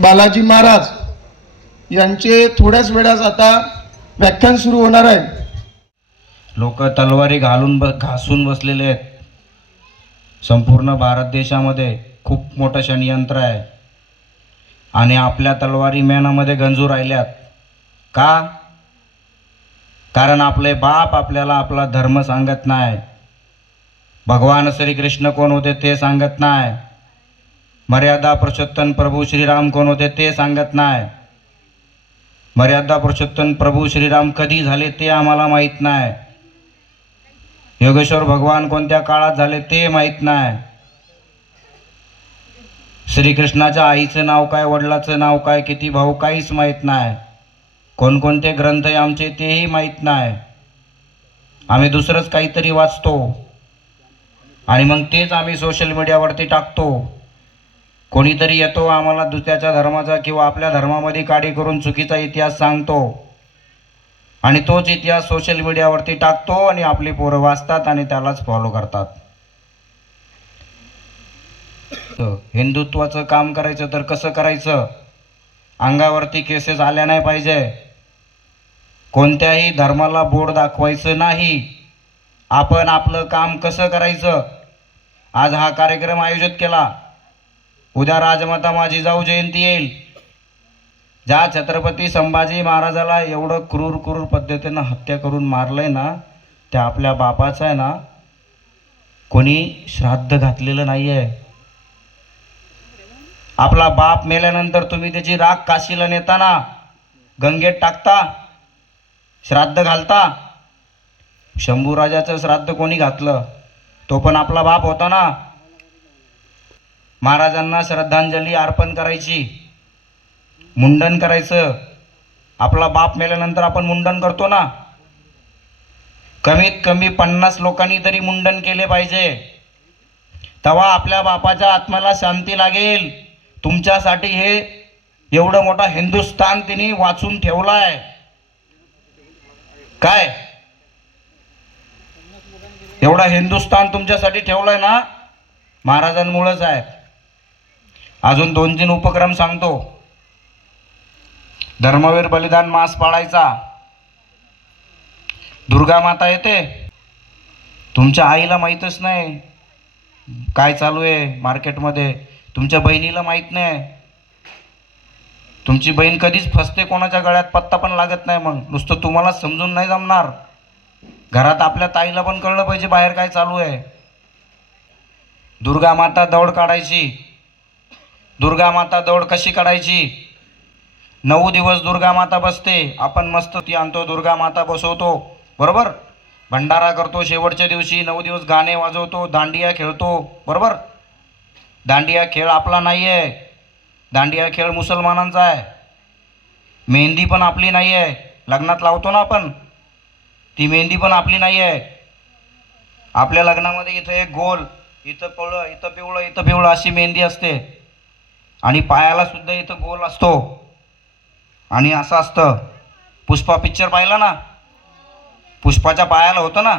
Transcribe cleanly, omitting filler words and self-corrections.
बालाजी महाराज यांचे थोड्याच वेळात आता व्याख्यान सुरू होणार आहे। लोक तलवारी घासून बसलेले आहेत। संपूर्ण भारत देशामध्ये खूप मोठं षडयंत्र आहे आणि आपल्या तलवारी मेणामध्ये गंजू राहिल्यात का? कारण आपले बाप आपल्याला आपला धर्म सांगत नाही, भगवान श्रीकृष्ण कोण होते ते सांगत नाही, मर्यादा पुरुषोत्तम प्रभू श्रीराम कोण होते ते सांगत नाही, मर्यादा पुरुषोत्तम प्रभू श्रीराम कधी झाले ते आम्हाला माहीत नाही, योगेश्वर भगवान कोणत्या काळात झाले ते माहीत नाही, श्रीकृष्णाच्या आईचं नाव काय, वडिलाचं नाव काय, किती भाऊ काहीच माहीत नाही, कोणकोणते ग्रंथ आहे आमचे तेही माहीत नाही। आम्ही दुसरंच काहीतरी वाचतो आणि मग तेच आम्ही सोशल मीडियावरती टाकतो। कोणीतरी येतो आम्हाला दुसऱ्याच्या धर्माचा किंवा आपल्या धर्मामध्ये काडी करून चुकीचा इतिहास सांगतो आणि तोच इतिहास सोशल मीडियावरती टाकतो आणि आपली पोरं वाचतात आणि त्यालाच फॉलो करतात। हिंदुत्वाचं काम करायचं तर कसं करायचं? अंगावरती केसेस आल्या नाही पाहिजे, कोणत्याही धर्माला बोट दाखवायचं नाही, आपण आपलं काम कसं करायचं। आज हा कार्यक्रम आयोजित केला, उद्या राजमाता माझी जाऊ जयंती येईल। ज्या छत्रपती संभाजी महाराजाला एवढं क्रूर पद्धतीनं हत्या करून मारलंय ना, त्या आपल्या बापाचं आहे ना कोणी श्राद्ध घातलेलं नाही आहे। आपला बाप मेल्यानंतर तुम्ही त्याची राख काशीला नेताना गंगेत टाकता, श्राद्ध घालता। शंभूराजाचं श्राद्ध कोणी घातलं? तो पण आपला बाप होता ना। महाराजांना श्रद्धांजली अर्पण करायची, मुंडन करायचं। आपला बाप मेल्यानंतर आपण मुंडन करतो ना, कमीत कमी 50 लोकांनी तरी मुंडन केले पाहिजे, तेव्हा आपल्या बापाच्या आत्म्याला शांती लागेल। तुमच्यासाठी हे एवढं मोठा हिंदुस्थान तिने वाचून ठेवलाय काय? एवढा हिंदुस्थान तुमच्यासाठी ठेवलाय ना, महाराजांमुळेच आहे। अजून 2-3 उपक्रम सांगतो। धर्मवीर बलिदान मास पाळायचा। दुर्गा माता येते, तुमच्या आईला माहीतच नाही काय चालू आहे मार्केटमध्ये, तुमच्या बहिणीला माहीत नाही, तुमची बहीण कधीच फसते कोणाच्या गळ्यात पत्ता पण लागत नाही। मग नुसतं तुम्हाला समजून नाही जमणार, घरात आपल्या ताईला पण कळलं पाहिजे बाहेर काय चालू आहे। दुर्गा माता दौड काढायची। दुर्गा माता दौड कशी काढायची? 9 दिवस दुर्गा माता बसते, आपण मस्त ती आणतो, दुर्गा माता बसवतो, बरोबर, भंडारा करतो, शेवटच्या दिवशी 9 दिवस गाणे वाजवतो, दांडिया खेळतो, बरोबर। दांडिया खेळ आपला नाही आहे, दांडिया खेळ मुसलमानांचा आहे। मेहंदी पण आपली नाही आहे, लग्नात लावतो ना आपण, ती मेहंदी पण आपली नाही आहे। आपल्या लग्नामध्ये इथं एक गोल, इथं पिवळं, इथं पिवळं, इथं पिवळं अशी मेहंदी असते आणि पायाला सुद्धा इथं गोल असतो आणि असं असतं। पुष्पा पिक्चर पाहिला ना, पुष्पाच्या पायाला होतं ना